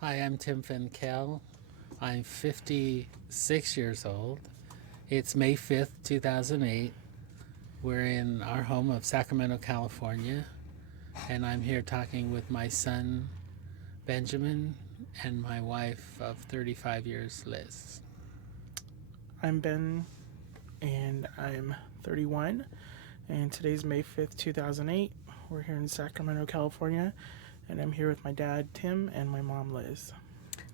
Hi, I'm Tim Fenkell. I'm 56 years old. It's May 5th, 2008. We're in our home of Sacramento, California, and I'm here talking with my son, Benjamin, and my wife of 35 years, Liz. I'm Ben, and I'm 31, and today's May 5th, 2008. We're here in Sacramento, California, and I'm here with my dad, Tim, and my mom, Liz.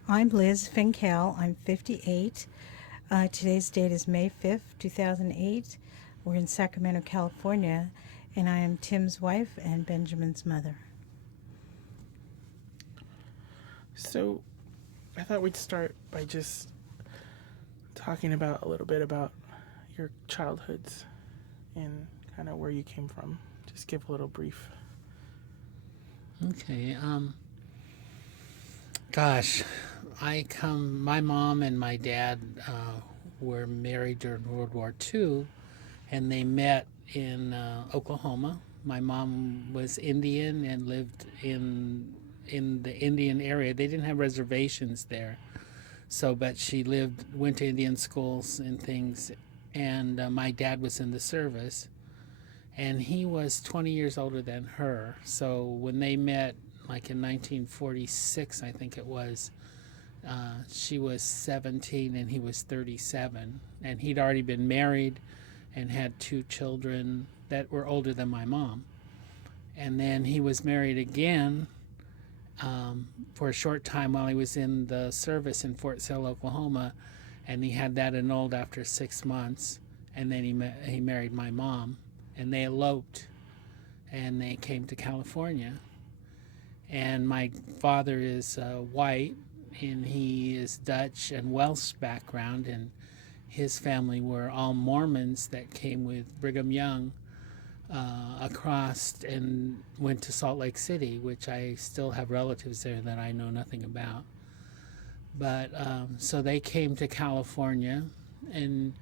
I'm Liz Fenkell. I'm 58. Today's date is May 5th, 2008. We're in Sacramento, California, and I am Tim's wife and Benjamin's mother. So, I thought we'd start by just talking about a little bit about your childhoods and kind of where you came from. Just give a little brief. Okay, gosh, my mom and my dad were married during World War II, and they met in Oklahoma. My mom was Indian and lived in the Indian area. They didn't have reservations there, so but she went to Indian schools and things. And my dad was in the service, and he was 20 years older than her. So when they met, like in 1946, I think it was, she was 17 and he was 37, and he'd already been married and had two children that were older than my mom. And then he was married again for a short time while he was in the service in Fort Sill, Oklahoma, and he had that annulled after 6 months. And then he married my mom, and they eloped, and they came to California. And my father is white, and he is Dutch and Welsh background, and his family were all Mormons that came with Brigham Young across and went to Salt Lake City, which I still have relatives there that I know nothing about. But so they came to California, and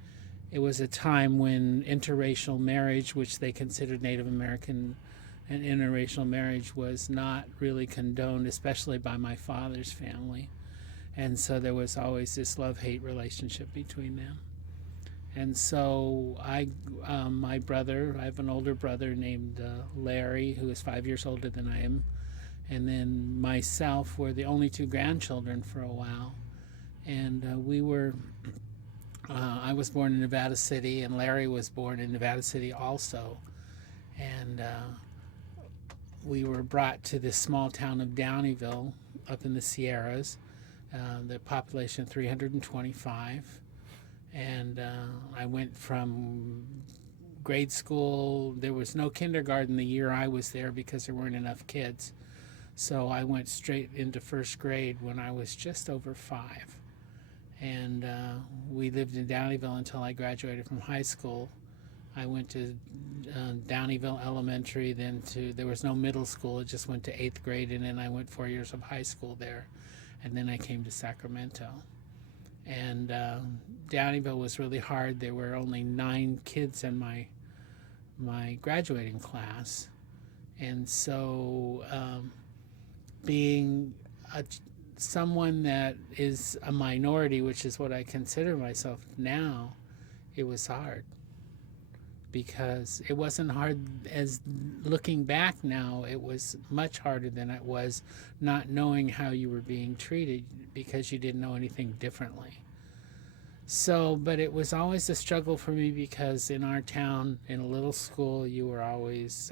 it was a time when interracial marriage, which they considered Native American and interracial marriage, was not really condoned, especially by my father's family. And so there was always this love-hate relationship between them. And so my brother, I have an older brother named Larry, who is 5 years older than I am, and then myself were the only two grandchildren for a while. And I was born in Nevada City, and Larry was born in Nevada City also. And we were brought to this small town of Downeyville up in the Sierras, the population 325. And I went from grade school. There was no kindergarten the year I was there because there weren't enough kids. So I went straight into first grade when I was just over 5. And we lived in Downeyville until I graduated from high school. I went to Downeyville Elementary, there was no middle school. It just went to 8th grade, and then I went 4 years of high school there. And then I came to Sacramento. And Downeyville was really hard. There were only 9 kids in my graduating class. And so being someone that is a minority, which is what I consider myself now, it was hard. Because it wasn't hard as looking back now, it was much harder than it was not knowing how you were being treated because you didn't know anything differently. So, but it was always a struggle for me because in our town, in a little school, you were always,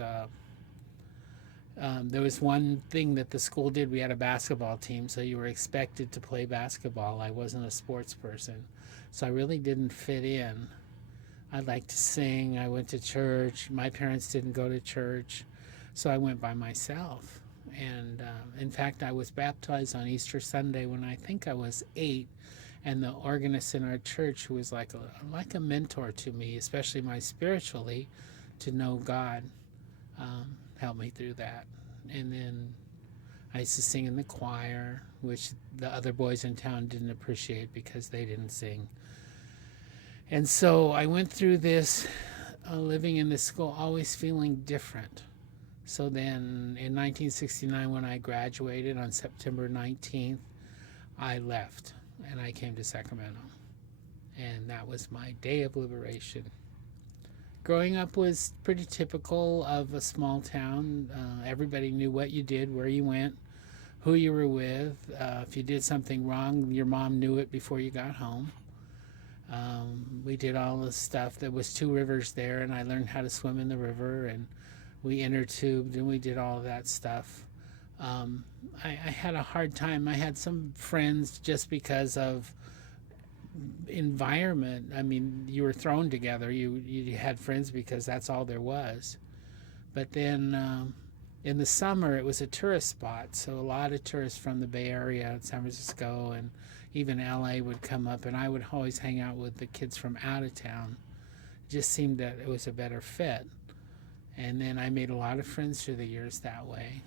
there was one thing that the school did. We had a basketball team, so you were expected to play basketball. I wasn't a sports person, so I really didn't fit in. I liked to sing. I went to church. My parents didn't go to church, so I went by myself. And in fact, I was baptized on Easter Sunday when I think I was 8, and the organist in our church, who was like a mentor to me, especially my spiritually, to know God, helped me through that. And then I used to sing in the choir, which the other boys in town didn't appreciate because they didn't sing. And so I went through this living in this school, always feeling different. So then in 1969, when I graduated on September 19th, I left and I came to Sacramento. And that was my day of liberation. Growing up was pretty typical of a small town. Everybody knew what you did, where you went, who you were with. If you did something wrong, your mom knew it before you got home. We did all the stuff. There was 2 rivers there, and I learned how to swim in the river, and we intertubed, and we did all of that stuff. I had a hard time. I had some friends just because of environment. I mean, you were thrown together. You had friends because that's all there was. But then in the summer, it was a tourist spot, so a lot of tourists from the Bay Area, San Francisco, and even LA would come up, and I would always hang out with the kids from out of town. It just seemed that it was a better fit. And then I made a lot of friends through the years that way.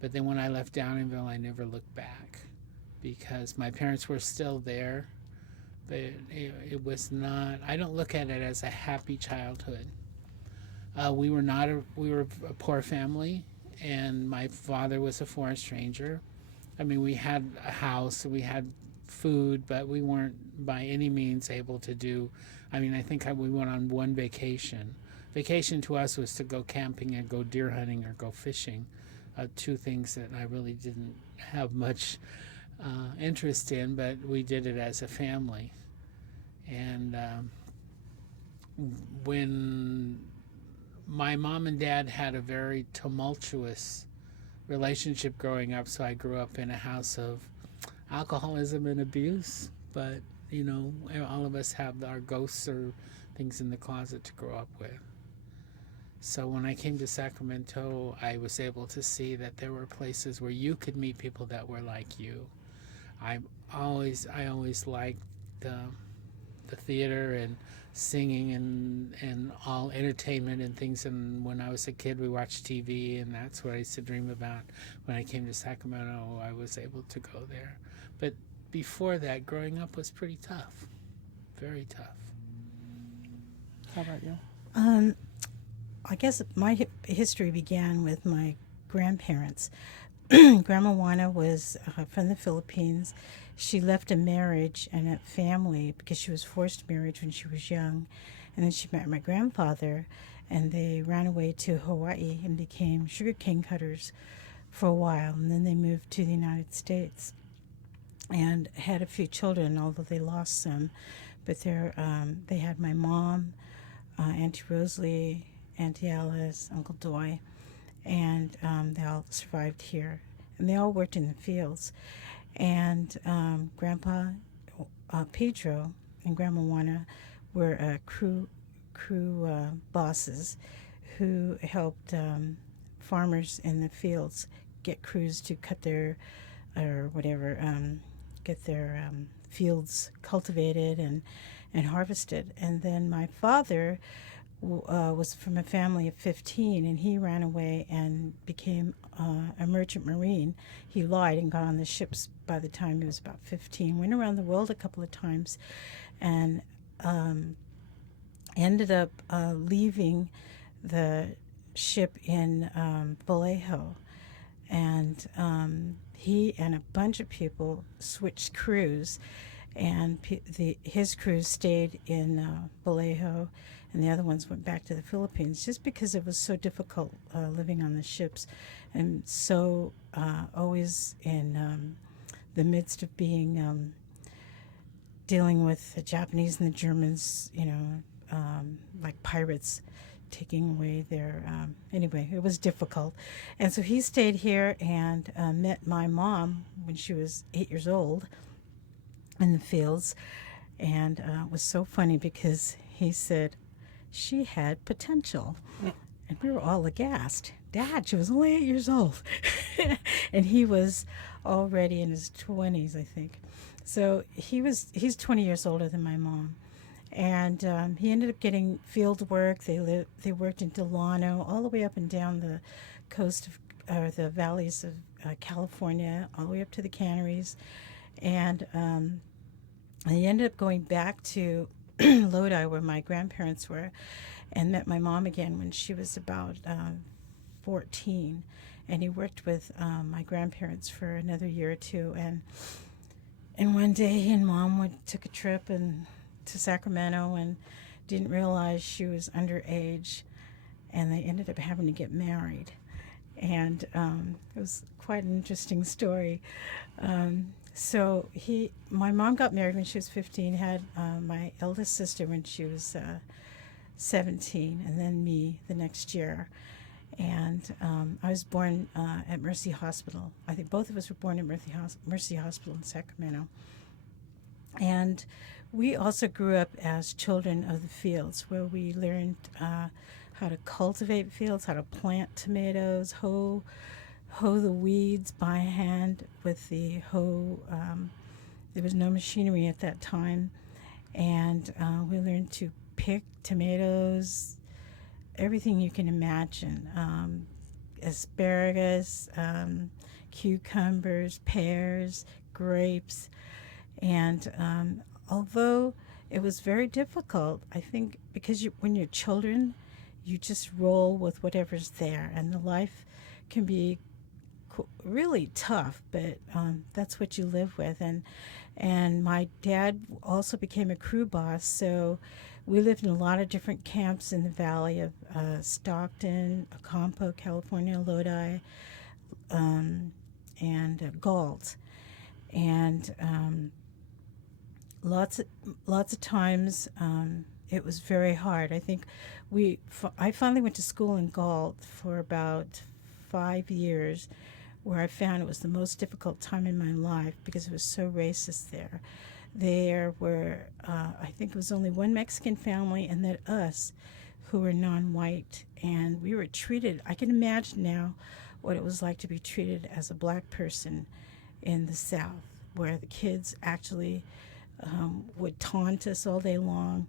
But then when I left Downingville, I never looked back because my parents were still there. But it was not, I don't look at it as a happy childhood. We were a poor family, and my father was a foreign stranger. I mean, we had a house, we had food, but we weren't by any means able to do, I mean, I think we went on one vacation. Vacation to us was to go camping and go deer hunting or go fishing, 2 things that I really didn't have much interest in, but we did it as a family. And when my mom and dad had a very tumultuous relationship growing up, so I grew up in a house of alcoholism and abuse, but you know, all of us have our ghosts or things in the closet to grow up with. So when I came to Sacramento, I was able to see that there were places where you could meet people that were like you. I always liked the theater and singing and all entertainment and things. And when I was a kid, we watched TV, and that's what I used to dream about. When I came to Sacramento, I was able to go there. But before that, growing up was pretty tough, very tough. How about you? I guess my history began with my grandparents. Grandma Juana was from the Philippines. She left a marriage and a family because she was forced marriage when she was young. And then she met my grandfather, and they ran away to Hawaii and became sugarcane cutters for a while. And then they moved to the United States and had a few children, although they lost some. But they had my mom, Auntie Rosalie, Auntie Alice, Uncle Doy, and they all survived here. And they all worked in the fields. And Grandpa Pedro and Grandma Juana were crew bosses who helped farmers in the fields get crews to cut their, or whatever, get their fields cultivated and harvested. And then my father was from a family of 15, and he ran away and became a merchant marine. He lied and got on the ships by the time he was about 15. Went around the world a couple of times, and ended up leaving the ship in Vallejo. And he and a bunch of people switched crews, and his crews stayed in Vallejo, and the other ones went back to the Philippines just because it was so difficult living on the ships, and so always in the midst of being dealing with the Japanese and the Germans, like pirates taking away their anyway, it was difficult. And so he stayed here and met my mom when she was 8 years old in the fields. And it was so funny because he said she had potential. And we were all aghast. Dad, she was only 8 years old. And he was already in his 20s, I think. So he's 20 years older than my mom. And he ended up getting field work. They worked in Delano, all the way up and down the coast of the valleys of California, all the way up to the Canaries. And he ended up going back to Lodi, where my grandparents were, and met my mom again when she was about 14. And he worked with my grandparents for another year or two. And And one day he and Mom took a trip to Sacramento and didn't realize she was underage, and they ended up having to get married. And it was quite an interesting story. So my mom got married when she was 15, had my eldest sister when she was 17, and then me the next year. And I was born at Mercy Hospital. I think both of us were born at Mercy Hospital in Sacramento. And we also grew up as children of the fields, where we learned how to cultivate fields, how to plant tomatoes, hoe the weeds by hand with the hoe. There was no machinery at that time. And we learned to pick tomatoes, everything you can imagine, asparagus, cucumbers, pears, grapes. And although it was very difficult, I think because when you're children, you just roll with whatever's there, and the life can be really tough, but that's what you live with. And my dad also became a crew boss, so we lived in a lot of different camps in the valley of Stockton, Ocampo, California, Lodi, and Galt. And lots of times it was very hard. I think I finally went to school in Galt for about 5 years, where I found it was the most difficult time in my life because it was so racist there. There were, I think it was only one Mexican family, and then us, who were non-white, and we were treated, I can imagine now what it was like to be treated as a black person in the South, where the kids actually would taunt us all day long.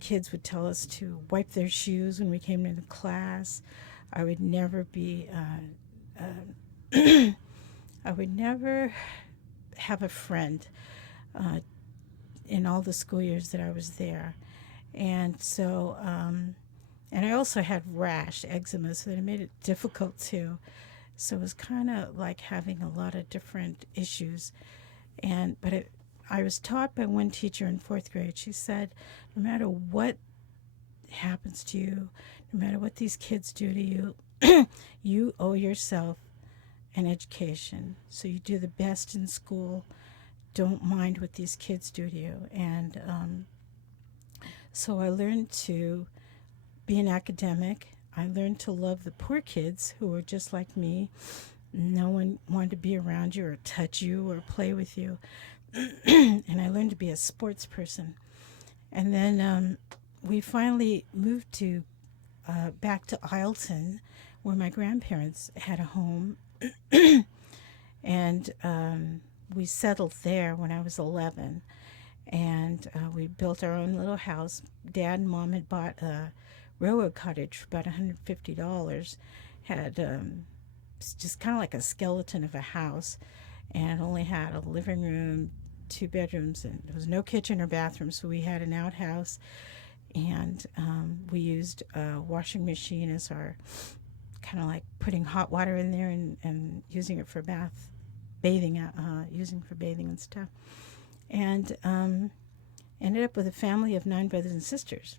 Kids would tell us to wipe their shoes when we came into class. I would never be I would never have a friend in all the school years that I was there. And so, and I also had rash, eczema, so that made it difficult too. So it was kind of like having a lot of different issues. But I was taught by one teacher in 4th grade. She said, no matter what happens to you, no matter what these kids do to you, you owe yourself an education. So you do the best in school. Don't mind what these kids do to you. And so I learned to be an academic. I learned to love the poor kids who were just like me. No one wanted to be around you or touch you or play with you. And I learned to be a sports person. And then we finally moved back to Isleton, where my grandparents had a home. And we settled there when I was 11. And we built our own little house. Dad and Mom had bought a railroad cottage for about $150. Had just kind of like a skeleton of a house, and only had a living room, 2 bedrooms, and there was no kitchen or bathroom, so we had an outhouse. And we used a washing machine as our kind of like putting hot water in there and using it for using for bathing and stuff. And ended up with a family of 9 brothers and sisters.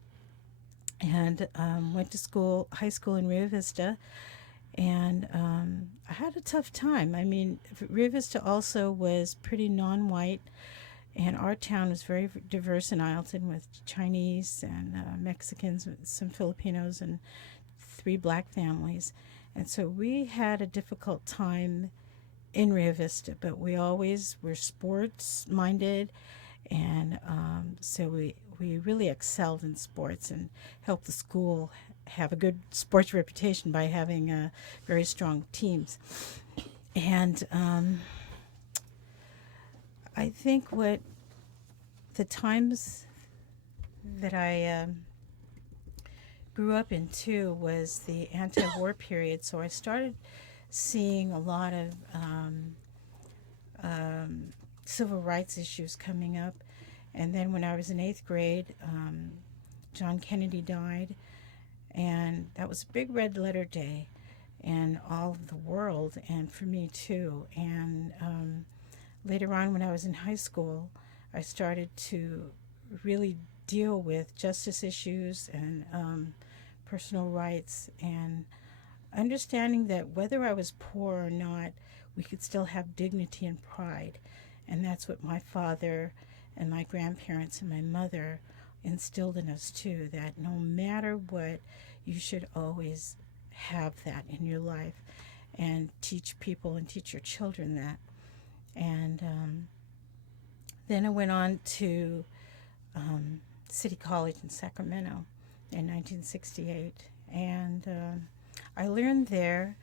And went to high school in Rio Vista. And I had a tough time. I mean, Rio Vista also was pretty non-white. And our town was very diverse in Isleton, with Chinese and Mexicans, some Filipinos, and 3 black families. And so we had a difficult time in Rio Vista, but we always were sports minded. And so we really excelled in sports and helped the school have a good sports reputation by having very strong teams. And I think what the times that I grew up in too was the anti-war period. So I started seeing a lot of civil rights issues coming up. And then when I was in 8th grade, John Kennedy died, and that was a big red letter day in all of the world, and for me too. And later on, when I was in high school, I started to really deal with justice issues and personal rights, and understanding that whether I was poor or not, we could still have dignity and pride. And that's what my father and my grandparents and my mother instilled in us too, that no matter what, you should always have that in your life, and teach people and teach your children that. And then I went on to City College in Sacramento in 1968. And I learned there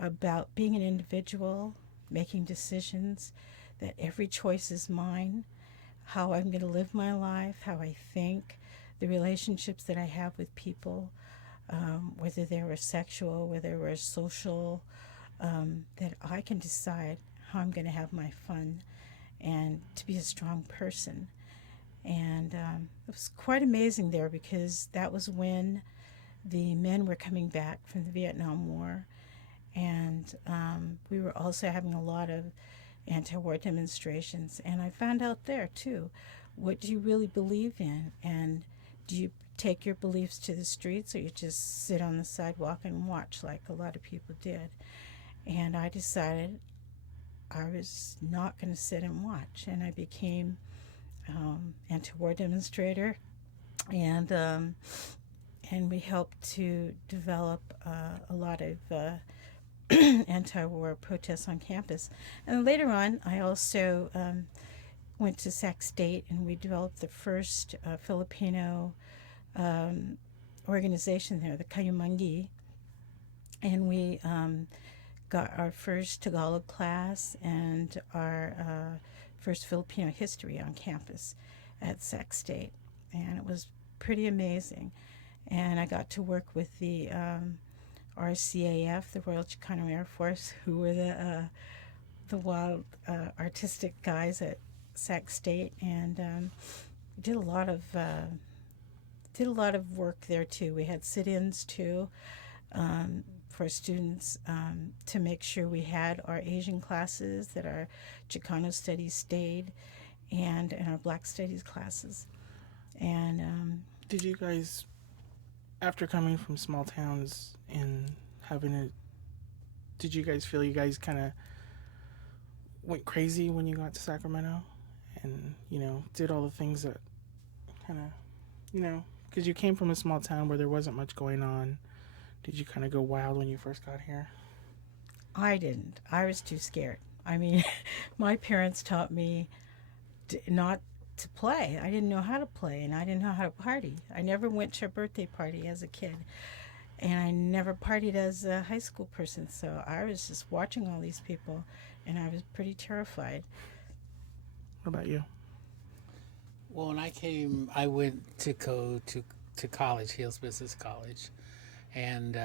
about being an individual, making decisions, that every choice is mine, how I'm going to live my life, how I think, the relationships that I have with people, whether they were sexual, whether they were social, that I can decide how I'm going to have my fun and to be a strong person. And it was quite amazing there, because that was when the men were coming back from the Vietnam War, and we were also having a lot of anti-war demonstrations. And I found out there too, what do you really believe in, and do you take your beliefs to the streets, or you just sit on the sidewalk and watch like a lot of people did? And I decided I was not going to sit and watch, and I became anti-war demonstrator, and we helped to develop a lot of anti-war protests on campus. And later on, I also went to Sac State, and we developed the first Filipino organization there, the Kayumangi, and we got our first Tagalog class and our first Filipino history on campus at Sac State, and it was pretty amazing. And I got to work with the RCAF, the Royal Chicano Air Force, who were the wild artistic guys at Sac State, and did a lot of work there too. We had sit-ins too for students to make sure we had our Asian classes, that our Chicano studies stayed, and our Black studies classes. And Did you guys, after coming from small towns and having it, did you guys feel you guys kind of went crazy when you got to Sacramento, and did all the things that kind of because you came from a small town where there wasn't much going on? Did you kind of go wild when you first got here? I didn't. I was too scared. I mean, my parents taught me not to play. I didn't know how to play, and I didn't know how to party. I never went to a birthday party as a kid, and I never partied as a high school person. So I was just watching all these people, and I was pretty terrified. What about you? Well, when I came, I went to go to college, Hales Business College. And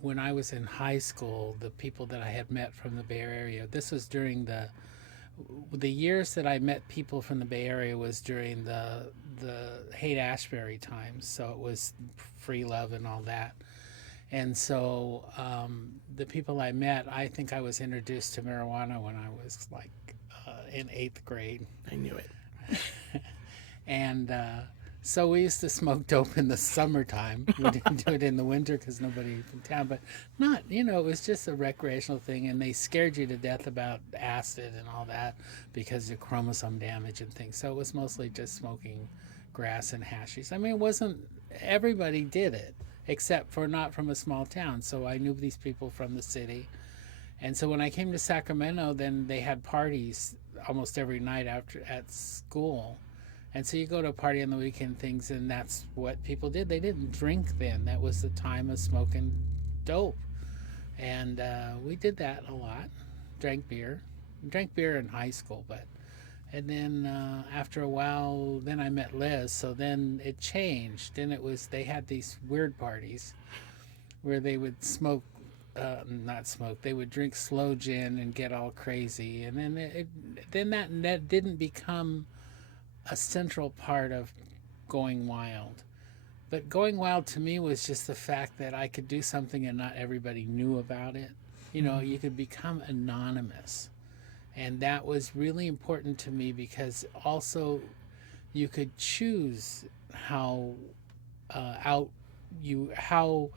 when I was in high school, the people that I had met from the Bay Area, this was during the years that I met people from the Bay Area was during the Haight-Ashbury times. So it was free love and all that. And so the people I met, I think I was introduced to marijuana when I was like in 8th grade. I knew it. And so we used to smoke dope in the summertime. We didn't do it in the winter because nobody in town, but not, it was just a recreational thing. And they scared you to death about acid and all that because of chromosome damage and things. So it was mostly just smoking grass and hashies. I mean, it wasn't, everybody did it, except for not from a small town. So I knew these people from the city. And so when I came to Sacramento, then they had parties almost every night after at school. And so you go to a party on the weekend, things, and that's what people did. They didn't drink then. That was the time of smoking dope. And we did that a lot. Drank beer in high school, and then after a while, then I met Liz. So then it changed. Then they had these weird parties where they would they would drink slow gin and get all crazy. And then that didn't become a central part of going wild. But going wild to me was just the fact that I could do something and not everybody knew about it. You could become anonymous. And that was really important to me because also you could choose how out you how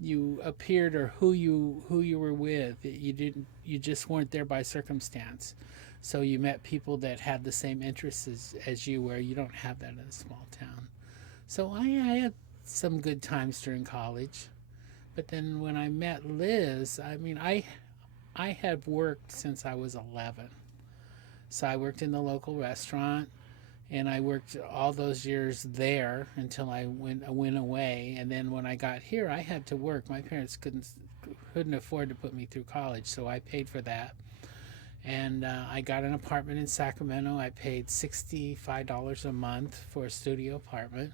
you appeared or who you were with. You just weren't there by circumstance. So you met people that had the same interests as you, where you don't have that in a small town. So I had some good times during college. But then when I met Liz, I mean, I had worked since I was 11. So I worked in the local restaurant, and I worked all those years there until I went away. And then when I got here, I had to work. My parents couldn't afford to put me through college, so I paid for that. And I got an apartment in Sacramento. I paid $65 a month for a studio apartment.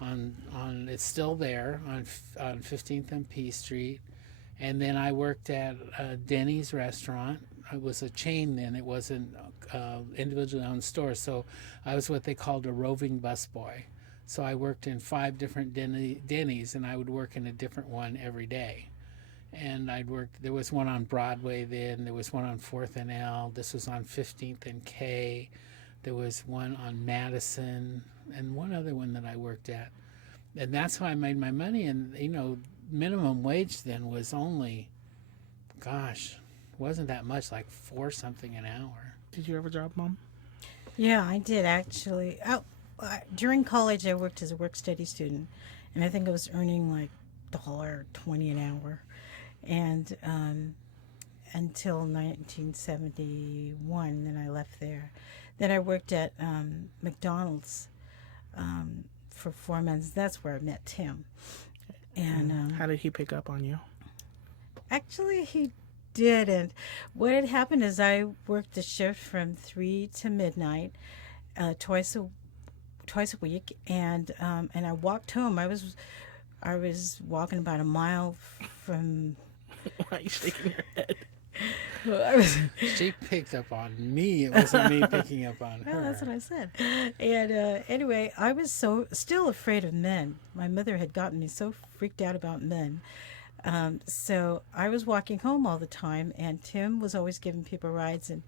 It's still there on 15th and P Street. And then I worked at Denny's restaurant. It was a chain then. It wasn't individually owned stores. So I was what they called a roving busboy. So I worked in 5 different Denny's, and I would work in a different one every day. And there was one on Broadway then. There was one on 4th and L. This was on 15th and K. There was one on Madison and one other one that I worked at. And that's how I made my money. And, minimum wage then was only, wasn't that much, like 4 something an hour. Did you have a job, Mom? Yeah, I did actually. During college, I worked as a work-study student, and I think I was earning like $1.20 an hour, and until 1971, then I left there. Then I worked at McDonald's for 4 months. That's where I met Tim. And how did he pick up on you? actually, he didn't. What had happened is I worked the shift from 3 to midnight, twice a week, and I walked home. I was walking about a mile from. Why are you shaking your head? She picked up on me. It wasn't me picking up on her. Well, that's what I said. And anyway, I was still afraid of men. My mother had gotten me so freaked out about men. So I was walking home all the time, and Tim was always giving people rides. And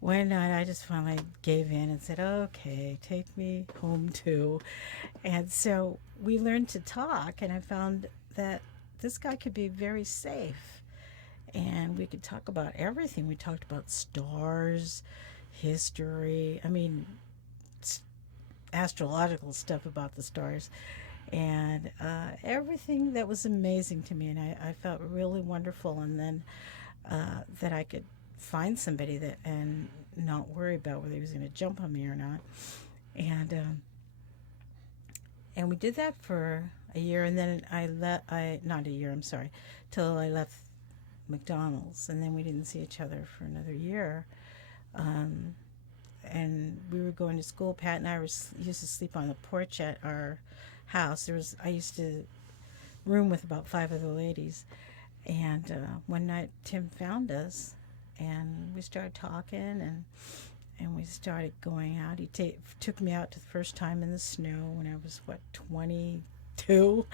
one night I just finally gave in and said, okay, take me home too. And so we learned to talk, and I found that this guy could be very safe. And we could talk about everything. We talked about stars, history, astrological stuff about the stars, and everything that was amazing to me. And I felt really wonderful. And then that I could find somebody and not worry about whether he was going to jump on me or not. And we did that for a year, and then not a year, I'm sorry, till I left McDonald's, and then we didn't see each other for another year. And we were going to school. Pat and I used to sleep on the porch at our house. I used to room with about 5 other ladies, and one night Tim found us, and we started talking, and we started going out. He took me out the first time in the snow when I was 22.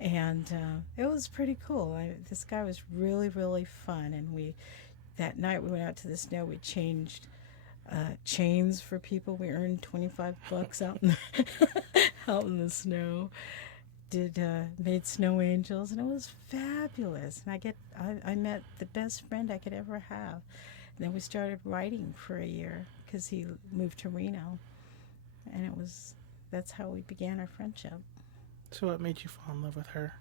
And it was pretty cool. This guy was really, really fun. And that night we went out to the snow. We changed chains for people. We earned $25 out in the snow. Made snow angels, and it was fabulous. And I met the best friend I could ever have. And then we started writing for a year because he moved to Reno, and that's how we began our friendship. So what made you fall in love with her?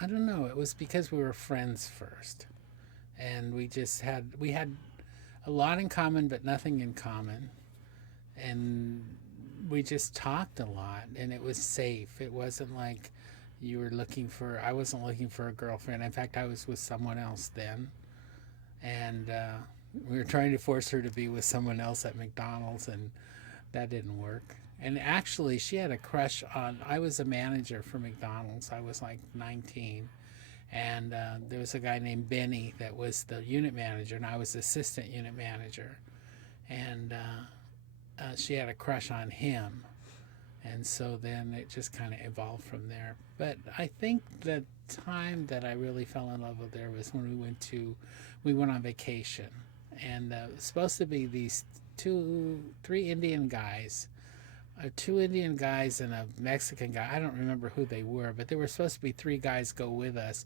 I don't know. It was because we were friends first, and we had a lot in common, but nothing in common, and we just talked a lot, and it was safe. It wasn't like I wasn't looking for a girlfriend. In fact, I was with someone else then, and we were trying to force her to be with someone else at McDonald's, and that didn't work. And actually, she had a crush on. I was a manager for McDonald's. I was like 19, and there was a guy named Benny that was the unit manager, and I was assistant unit manager, and she had a crush on him, And so then it just kind of evolved from there. But I think the time that I really fell in love with there was when we went on vacation, and it was supposed to be these three Indian guys, two Indian guys and a Mexican guy. I don't remember who they were, but there were supposed to be three guys go with us,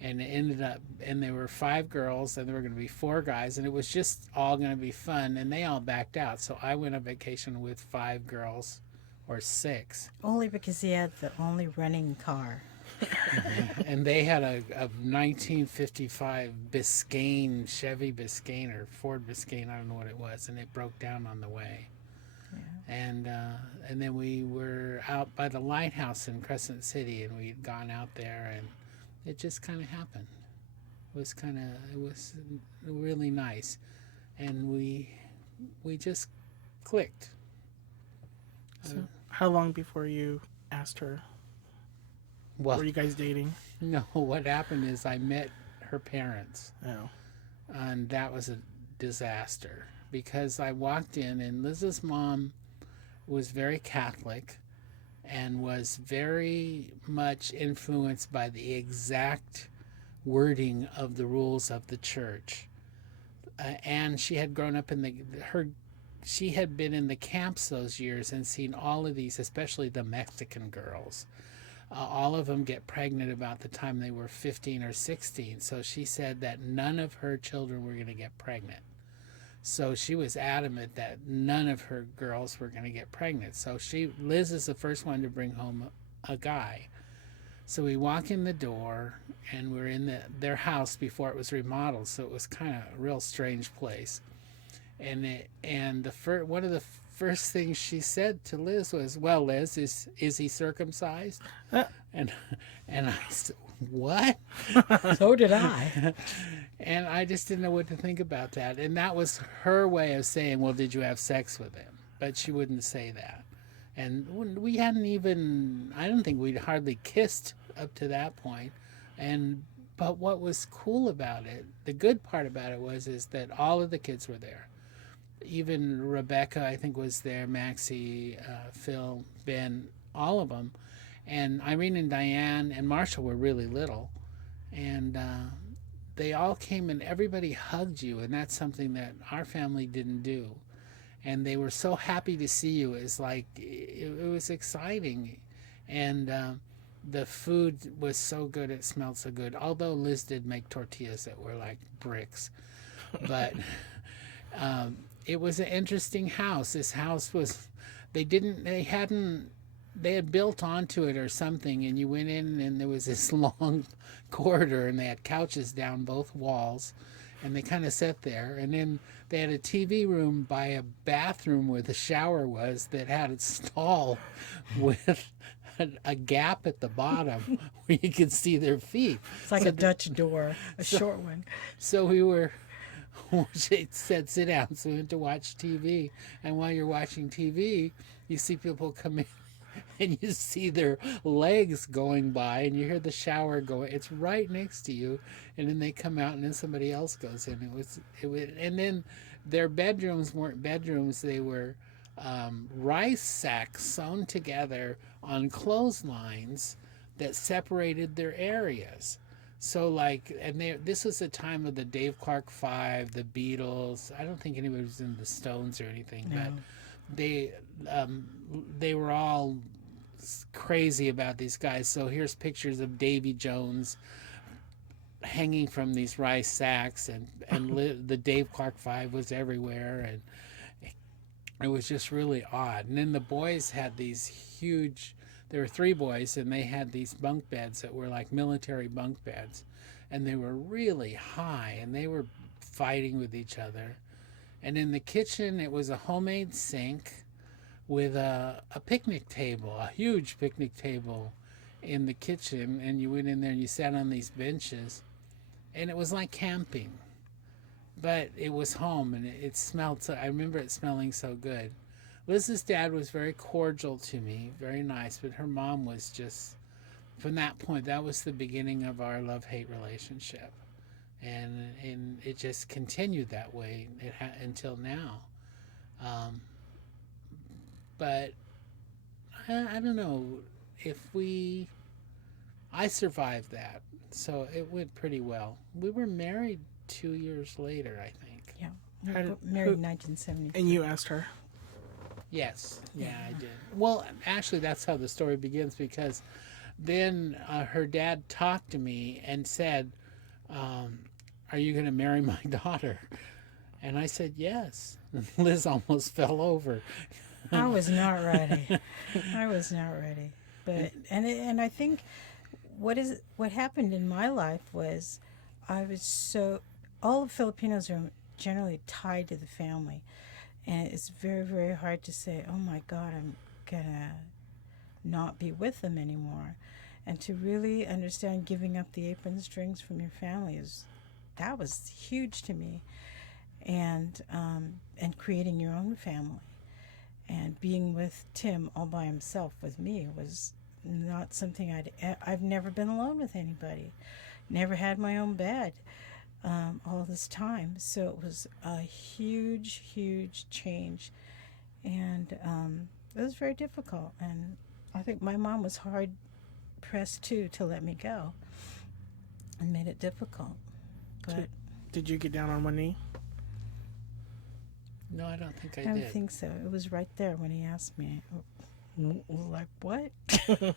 and it ended up, and there were five girls, and there were going to be four guys, and it was just all going to be fun, and they all backed out. So I went on vacation with five girls, or six. Only because he had the only running car. And they had a 1955 Biscayne, Chevy Biscayne or Ford Biscayne, I don't know what it was, and it broke down on the way. Yeah. And then we were out by the lighthouse in Crescent City, and we'd gone out there, and it just kind of happened. It was really nice, and we just clicked. So, how long before you asked her? Well, Were you guys dating? no, what happened is I met her parents, No. and that was a disaster because I walked in, and Liz's mom was very Catholic and was very much influenced by the exact wording of the rules of the church. And she had grown up she had been in the camps those years and seen all of these, especially the Mexican girls. All of them get pregnant about the time they were 15 or 16. So she said that none of her children were going to get pregnant. So she was adamant that none of her girls were going to get pregnant. So Liz is the first one to bring home a guy. So we walk in the door, and we're in their house before it was remodeled. So it was kind of a real strange place. And one of the first things she said to Liz was, "Well, Liz, is he circumcised?" And I said, "What?" So did I. And I just didn't know what to think about that. And that was her way of saying, "Well, did you have sex with him?" But she wouldn't say that. And we hadn't even, I don't think we'd hardly kissed up to that point. But what was cool about it, the good part about it is that all of the kids were there. Even Rebecca, I think, was there, Maxie, Phil, Ben, all of them. And Irene and Diane and Marshall were really little. And they all came, and everybody hugged you, and that's something that our family didn't do. And they were so happy to see you. It was exciting. And the food was so good, it smelled so good. Although Liz did make tortillas that were like bricks. But it was an interesting house. This house was, they had built onto it or something, and you went in and there was this long corridor, and they had couches down both walls, and they kind of sat there. And then they had a TV room by a bathroom where the shower was that had a stall with a gap at the bottom where you could see their feet. It's like a Dutch door, a short one. So they said, "Sit down." So we went to watch TV. And while you're watching TV, you see people come in and you see their legs going by, and you hear the shower going. It's right next to you. And then they come out, and then somebody else goes in. It was, and then their bedrooms weren't bedrooms. They were rice sacks sewn together on clotheslines that separated their areas. So this was the time of the Dave Clark Five, the Beatles. I don't think anybody was in the Stones or anything, No. but they were all crazy about these guys. So here's pictures of Davy Jones hanging from these rice sacks, and the Dave Clark Five was everywhere, and it was just really odd. And then the boys had these huge, there were three boys, and they had these bunk beds that were like military bunk beds, and they were really high, and they were fighting with each other. And in the kitchen, it was a homemade sink with a picnic table, a huge picnic table in the kitchen, and you went in there and you sat on these benches, and it was like camping. But it was home, and it smelled so, I remember it smelling so good. Liz's dad was very cordial to me, very nice, but her mom was just, from that point, that was the beginning of our love-hate relationship. And it just continued that way until now. But I don't know if I survived that, so it went pretty well. We were married 2 years later, I think. Yeah. We How were did- married who- in 1973. And you asked her. Yes, yeah, I did. Well, actually, that's how the story begins because then her dad talked to me and said, "Are you going to marry my daughter?" And I said yes. Liz almost fell over. I was not ready. I was not ready. But and I think what happened in my life was I was so all Filipinos are generally tied to the family, and it's very very hard to say, oh my God, I'm gonna not be with them anymore, and to really understand giving up the apron strings from your family is that was huge to me, and creating your own family. And being with Tim all by himself with me was not something I've never been alone with anybody. Never had my own bed all this time. So it was a huge, huge change. And it was very difficult. And I think my mom was hard pressed too to let me go and made it difficult. But Did you get down on one knee? No, I don't think I I don't did. think so. It was right there when he asked me. Like, what?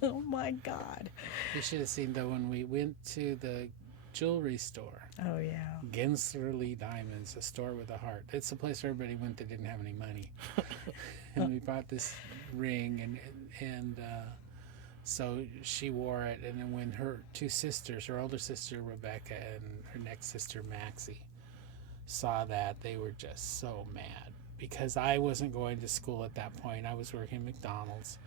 Oh my God. You should have seen though when we went to the jewelry store, Oh, yeah. Genslerly Diamonds, a store with a heart. It's a place where everybody went that didn't have any money. And we bought this ring, and so she wore it. And then when her two sisters, her older sister Rebecca and her next sister Maxie, saw that, they were just so mad because I wasn't going to school at that point. I was working at McDonald's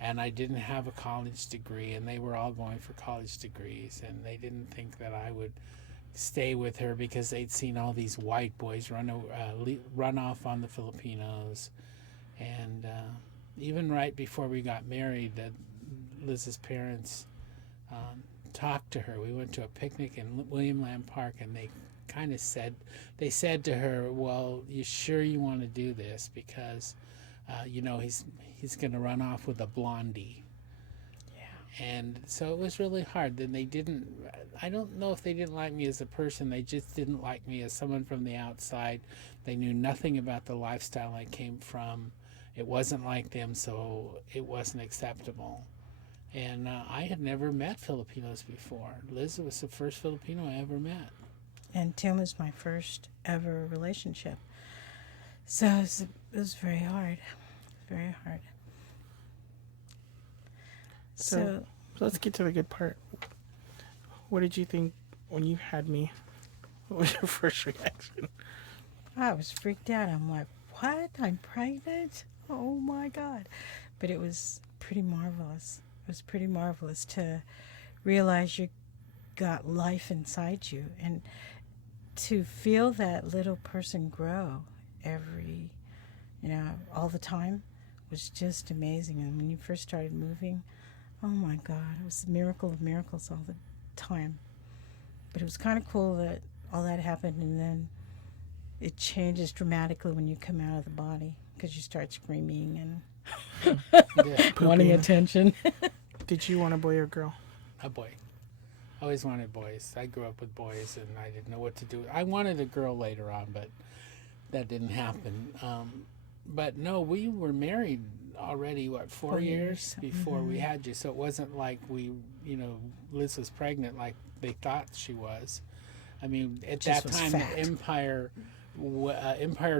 and I didn't have a college degree, and they were all going for college degrees, and they didn't think that I would stay with her because they'd seen all these white boys run off on the Filipinos. And even right before we got married, Liz's parents talked to her. We went to a picnic in William Land Park, and they kind of said to her, well, you sure you want to do this because he's going to run off with a blondie. Yeah. And so it was really hard. Then I don't know if they didn't like me as a person, they just didn't like me as someone from the outside. They knew nothing about the lifestyle I came from. It wasn't like them, so it wasn't acceptable. And I had never met Filipinos before. Liz was the first Filipino I ever met. And Tim was my first ever relationship. So it was very hard. Very hard. So let's get to the good part. What did you think when you had me? What was your first reaction? I was freaked out. I'm like, what? I'm pregnant? Oh my God. But it was pretty marvelous. It was pretty marvelous to realize you got life inside you, and to feel that little person grow all the time was just amazing. And when you first started moving, oh my God, it was a miracle of miracles all the time. But it was kind of cool that all that happened, and then it changes dramatically when you come out of the body because you start screaming and wanting attention. Did you want a boy or girl? A boy. I always wanted boys. I grew up with boys, and I didn't know what to do. I wanted a girl later on, but that didn't happen. But no, we were married already, 4 years before we had you. So it wasn't like Liz was pregnant like they thought she was. I mean, at that time, Empire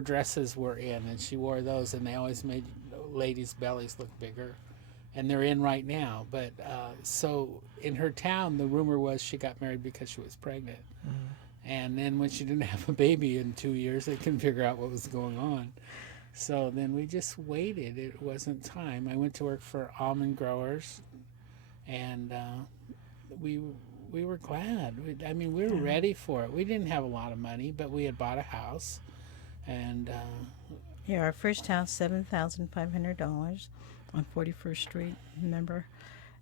dresses were in, and she wore those, and they always made ladies' bellies look bigger. And they're in right now. But so in her town, the rumor was she got married because she was pregnant. Mm-hmm. And then when she didn't have a baby in 2 years, they couldn't figure out what was going on. So then we just waited. It wasn't time. I went to work for almond growers, and we were glad. We were ready for it. We didn't have a lot of money, but we had bought a house. And our first house, $7,500 on 41st Street, remember?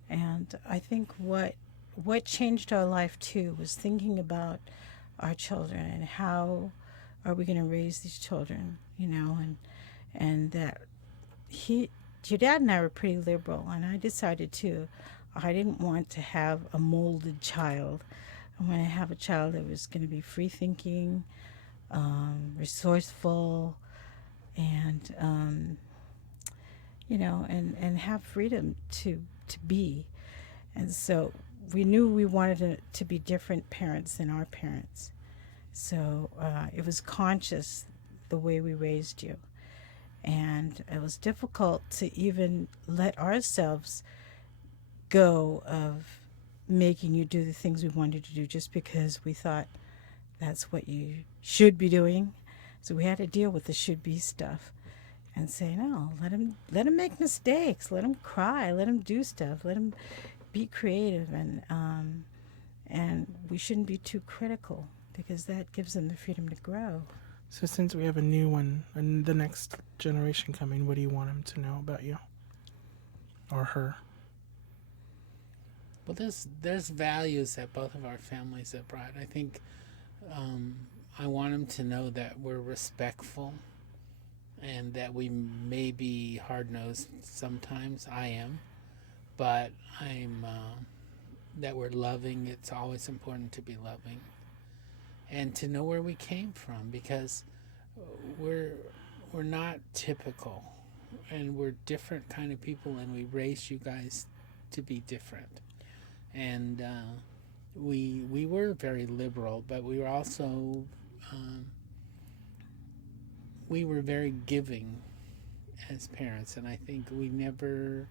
And I think what changed our life too was thinking about our children and how are we going to raise these children, and that your dad and I were pretty liberal, and I decided too. I didn't want to have a molded child. I want to have a child that was going to be free thinking, resourceful, and and have freedom to be. And so we knew we wanted to be different parents than our parents. So it was conscious the way we raised you. And it was difficult to even let ourselves go of making you do the things we wanted to do just because we thought that's what you should be doing. So we had to deal with the should be stuff and say, no, let him make mistakes, let him cry, let him do stuff, let him be creative, and we shouldn't be too critical because that gives them the freedom to grow. So since we have a new one and the next generation coming, what do you want them to know about you or her? Well, there's values that both of our families have brought. I think I want them to know that we're respectful and that we may be hard-nosed sometimes. I am. But I'm that we're loving. It's always important to be loving, and to know where we came from, because we're not typical, and we're different kind of people, and we raised you guys to be different. And we were very liberal, but we were also we were very giving as parents, and I think we never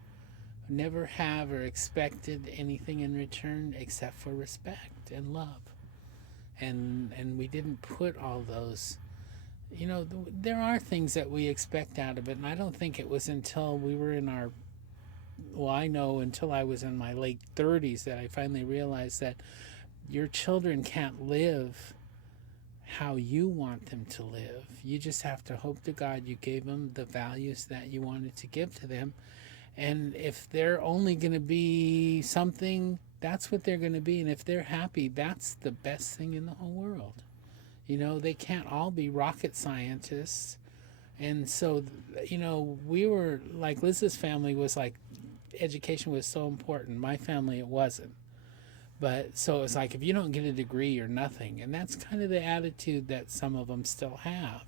have or expected anything in return except for respect and love. And we didn't put all those, there are things that we expect out of it, and I don't think it was until we were in our, well, I know until I was in my late 30s that I finally realized that your children can't live how you want them to live. You just have to hope to God you gave them the values that you wanted to give to them. And if they're only going to be something, that's what they're going to be. And if they're happy, that's the best thing in the whole world. They can't all be rocket scientists. And so, we were like, Liz's family was like, education was so important. My family, it wasn't. But so it was like, if you don't get a degree, you're nothing. And that's kind of the attitude that some of them still have.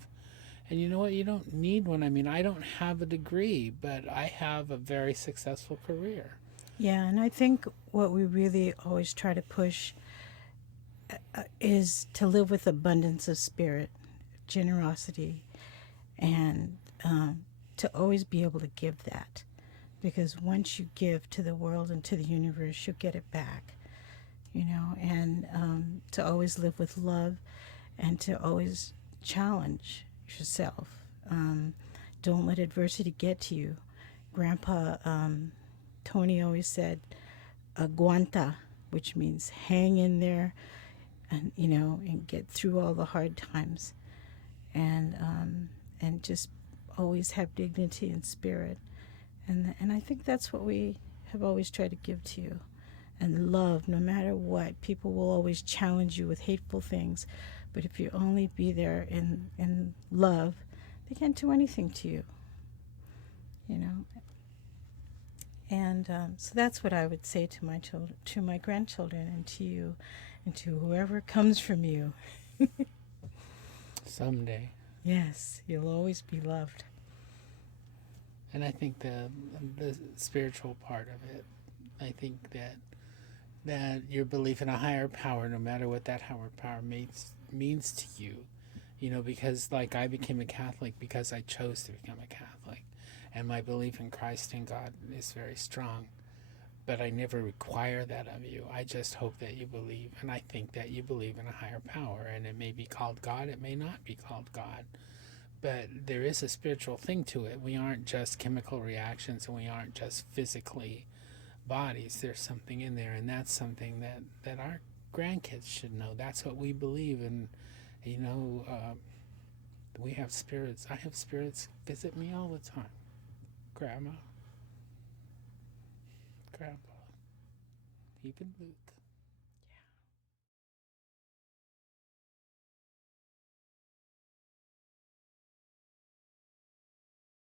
And you know what? You don't need one. I mean, I don't have a degree, but I have a very successful career. Yeah, and I think what we really always try to push is to live with abundance of spirit, generosity, and to always be able to give that. Because once you give to the world and to the universe, you'll get it back. And to always live with love and to always challenge yourself. Don't let adversity get to you. Grandpa Tony always said, aguanta, which means hang in there and and get through all the hard times, and just always have dignity and spirit, and I think that's what we have always tried to give to you. And love, no matter what. People will always challenge you with hateful things, but if you only be there in love, they can't do anything to you, And so that's what I would say to my children, to my grandchildren, and to you, and to whoever comes from you. Someday. Yes, you'll always be loved. And I think the spiritual part of it, I think that your belief in a higher power, no matter what that higher power means to you, because like I became a Catholic because I chose to become a Catholic, and my belief in Christ and God is very strong, but I never require that of you. I just hope that you believe, and I think that you believe in a higher power, and it may be called God, it may not be called God, but there is a spiritual thing to it. We aren't just chemical reactions, and we aren't just physically bodies. There's something in there, and that's something that our grandkids should know. That's what we believe. And we have spirits. I have spirits visit me all the time. Grandma, Grandpa, even Luke.